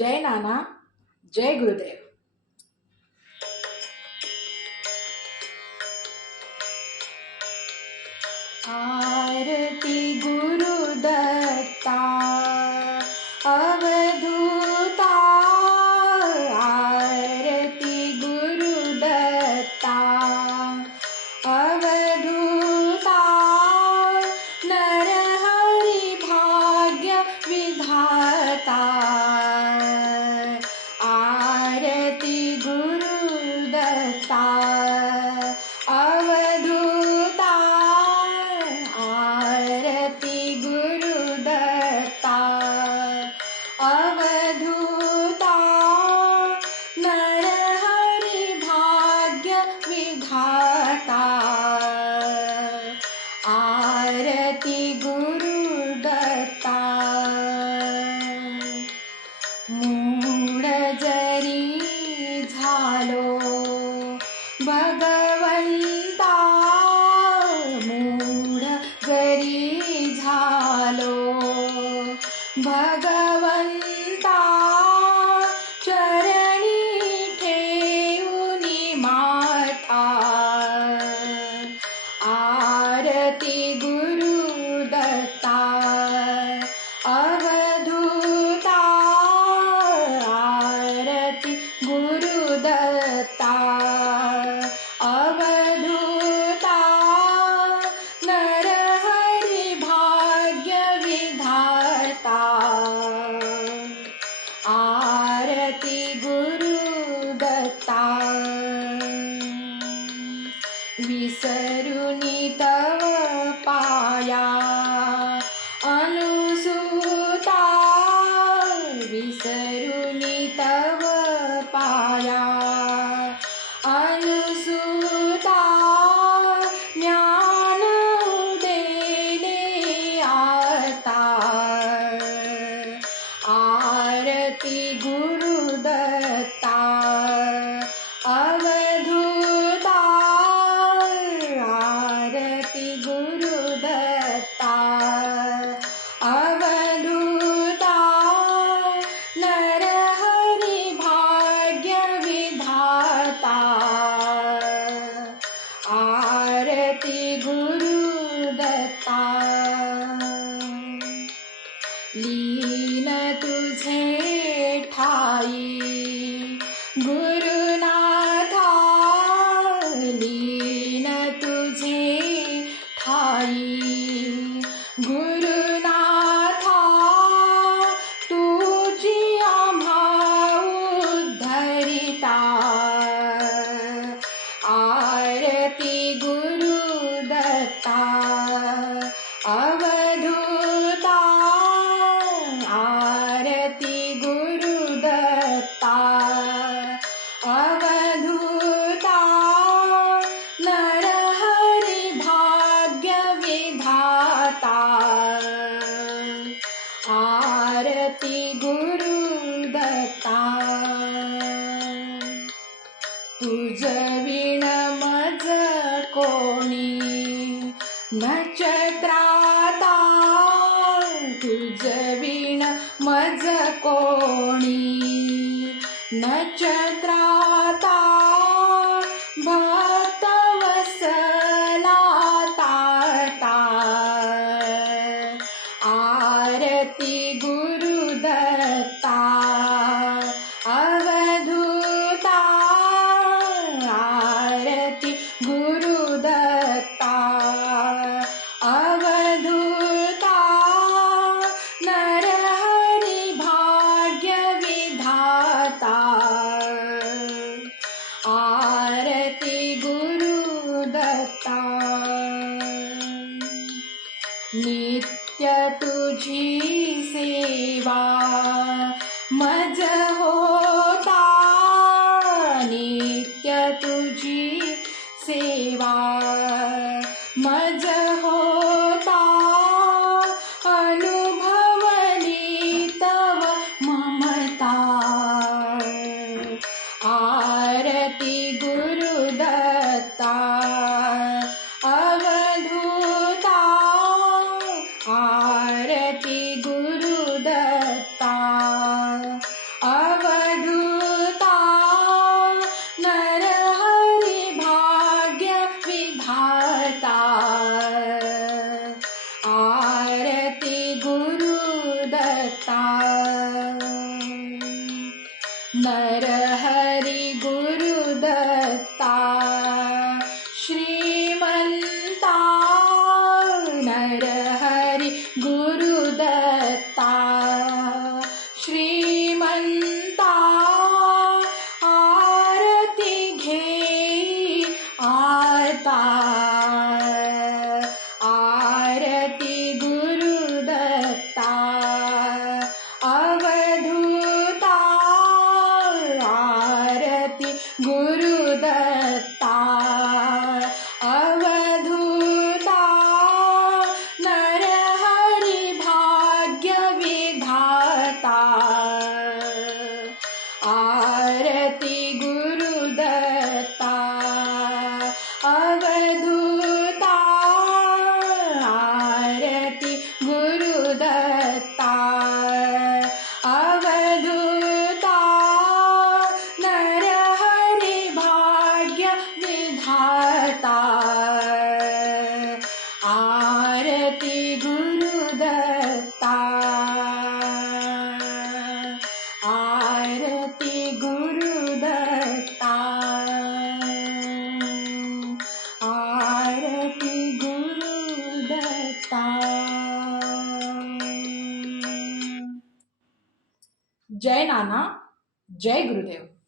जय नाना जय गुरुदेव। आरती गुरुदत्ता अवधूता आरती गुरुदत्ता अवधूता नर हरि भाग्य विधाता। devagar. गती गुरु दत्ता तुझ विण मज कोणी नक्षत्राता तुझ विण मज कोणी नक्षत्रा होता नित्य तुझी सेवा। मज होता अनुभवनी तव ममता। आरती गुरुदत्ता अवधूता आरती गुरु नरहरि गुरुदत्ता श्रीमन्ता आरती घे आता आरती गुरुदत्ता अवधूता आरती गुरुदत्ता जय नाना जय गुरुदेव.